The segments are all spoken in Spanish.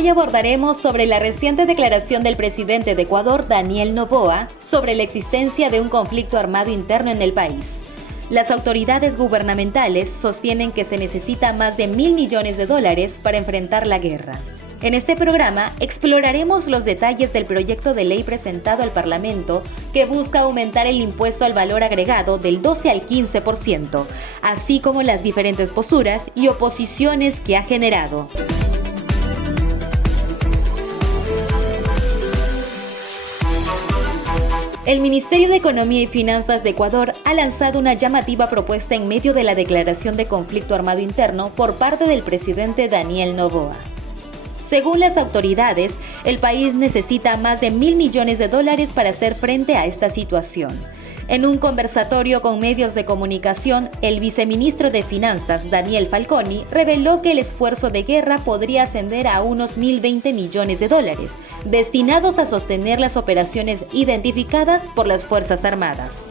Hoy abordaremos sobre la reciente declaración del presidente de Ecuador, Daniel Noboa, sobre la existencia de un conflicto armado interno en el país. Las autoridades gubernamentales sostienen que se necesita más de $1.000 millones para enfrentar la guerra. En este programa exploraremos los detalles del proyecto de ley presentado al Parlamento que busca aumentar el impuesto al valor agregado del 12 al 15%, así como las diferentes posturas y oposiciones que ha generado. El Ministerio de Economía y Finanzas de Ecuador ha lanzado una llamativa propuesta en medio de la declaración de conflicto armado interno por parte del presidente Daniel Noboa. Según las autoridades, el país necesita más de $1.000 millones para hacer frente a esta situación. En un conversatorio con medios de comunicación, el viceministro de Finanzas, Daniel Falconi, reveló que el esfuerzo de guerra podría ascender a unos $1.020 millones, destinados a sostener las operaciones identificadas por las Fuerzas Armadas.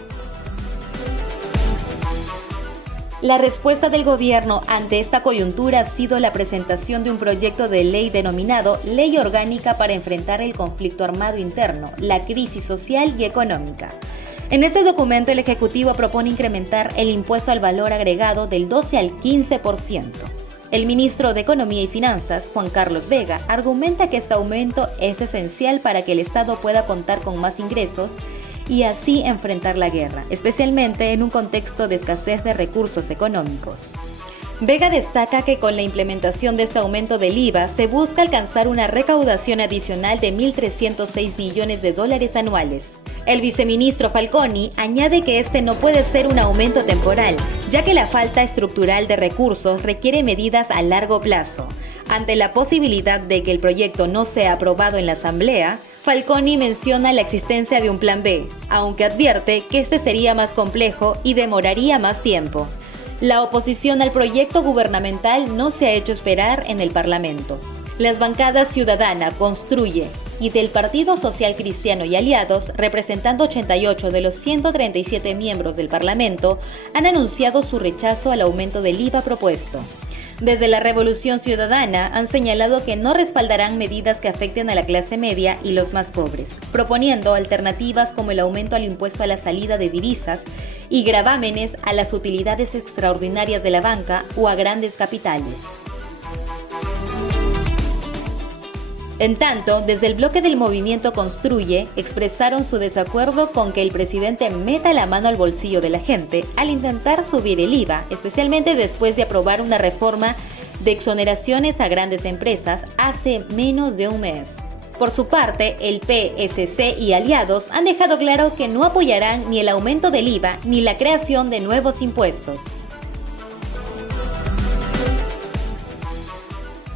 La respuesta del gobierno ante esta coyuntura ha sido la presentación de un proyecto de ley denominado Ley Orgánica para enfrentar el conflicto armado interno, la crisis social y económica. En este documento, el Ejecutivo propone incrementar el impuesto al valor agregado del 12 al 15%. El ministro de Economía y Finanzas, Juan Carlos Vega, argumenta que este aumento es esencial para que el Estado pueda contar con más ingresos y así enfrentar la guerra, especialmente en un contexto de escasez de recursos económicos. Vega destaca que con la implementación de este aumento del IVA se busca alcanzar una recaudación adicional de $1.306 millones anuales. El viceministro Falconi añade que este no puede ser un aumento temporal, ya que la falta estructural de recursos requiere medidas a largo plazo. Ante la posibilidad de que el proyecto no sea aprobado en la Asamblea, Falconi menciona la existencia de un plan B, aunque advierte que este sería más complejo y demoraría más tiempo. La oposición al proyecto gubernamental no se ha hecho esperar en el Parlamento. Las bancadas Ciudadana, Construye y del Partido Social Cristiano y Aliados, representando 88 de los 137 miembros del Parlamento, han anunciado su rechazo al aumento del IVA propuesto. Desde la Revolución Ciudadana han señalado que no respaldarán medidas que afecten a la clase media y los más pobres, proponiendo alternativas como el aumento al impuesto a la salida de divisas y gravámenes a las utilidades extraordinarias de la banca o a grandes capitales. En tanto, desde el bloque del movimiento Construye, expresaron su desacuerdo con que el presidente meta la mano al bolsillo de la gente al intentar subir el IVA, especialmente después de aprobar una reforma de exoneraciones a grandes empresas hace menos de un mes. Por su parte, el PSC y aliados han dejado claro que no apoyarán ni el aumento del IVA ni la creación de nuevos impuestos.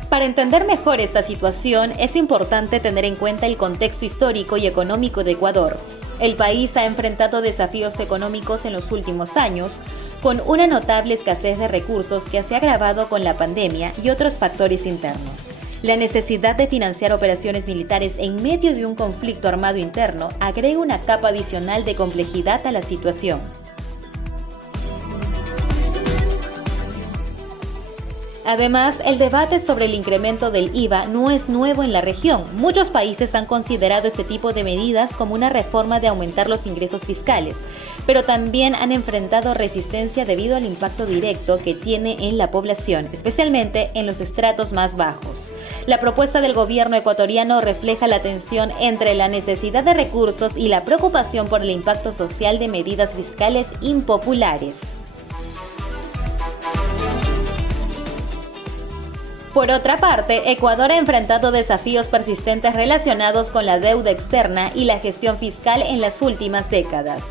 Para entender mejor esta situación, es importante tener en cuenta el contexto histórico y económico de Ecuador. El país ha enfrentado desafíos económicos en los últimos años, con una notable escasez de recursos que se ha agravado con la pandemia y otros factores internos. La necesidad de financiar operaciones militares en medio de un conflicto armado interno agrega una capa adicional de complejidad a la situación. Además, el debate sobre el incremento del IVA no es nuevo en la región. Muchos países han considerado este tipo de medidas como una reforma de aumentar los ingresos fiscales, pero también han enfrentado resistencia debido al impacto directo que tiene en la población, especialmente en los estratos más bajos. La propuesta del gobierno ecuatoriano refleja la tensión entre la necesidad de recursos y la preocupación por el impacto social de medidas fiscales impopulares. Por otra parte, Ecuador ha enfrentado desafíos persistentes relacionados con la deuda externa y la gestión fiscal en las últimas décadas.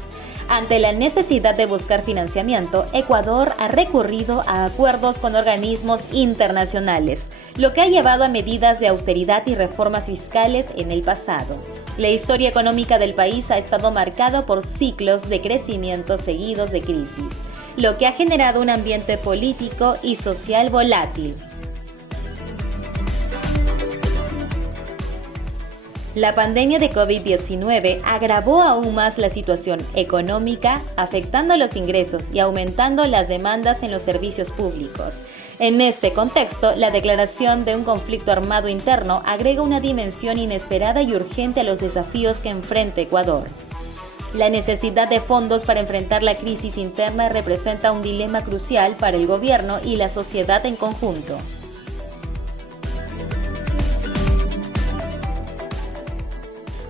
Ante la necesidad de buscar financiamiento, Ecuador ha recurrido a acuerdos con organismos internacionales, lo que ha llevado a medidas de austeridad y reformas fiscales en el pasado. La historia económica del país ha estado marcada por ciclos de crecimiento seguidos de crisis, lo que ha generado un ambiente político y social volátil. La pandemia de COVID-19 agravó aún más la situación económica, afectando los ingresos y aumentando las demandas en los servicios públicos. En este contexto, la declaración de un conflicto armado interno agrega una dimensión inesperada y urgente a los desafíos que enfrenta Ecuador. La necesidad de fondos para enfrentar la crisis interna representa un dilema crucial para el gobierno y la sociedad en conjunto.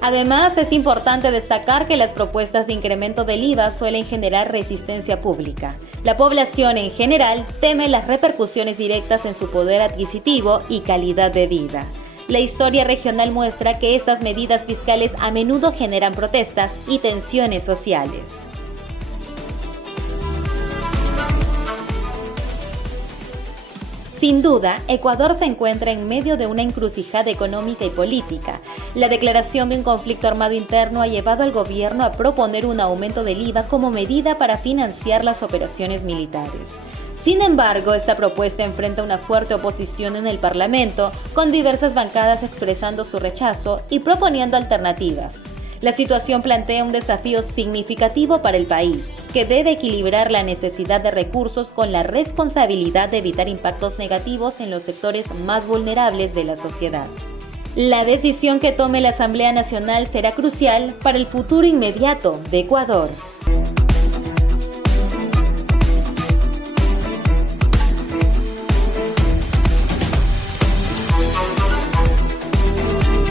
Además, es importante destacar que las propuestas de incremento del IVA suelen generar resistencia pública. La población en general teme las repercusiones directas en su poder adquisitivo y calidad de vida. La historia regional muestra que estas medidas fiscales a menudo generan protestas y tensiones sociales. Sin duda, Ecuador se encuentra en medio de una encrucijada económica y política. La declaración de un conflicto armado interno ha llevado al gobierno a proponer un aumento del IVA como medida para financiar las operaciones militares. Sin embargo, esta propuesta enfrenta una fuerte oposición en el Parlamento, con diversas bancadas expresando su rechazo y proponiendo alternativas. La situación plantea un desafío significativo para el país, que debe equilibrar la necesidad de recursos con la responsabilidad de evitar impactos negativos en los sectores más vulnerables de la sociedad. La decisión que tome la Asamblea Nacional será crucial para el futuro inmediato de Ecuador.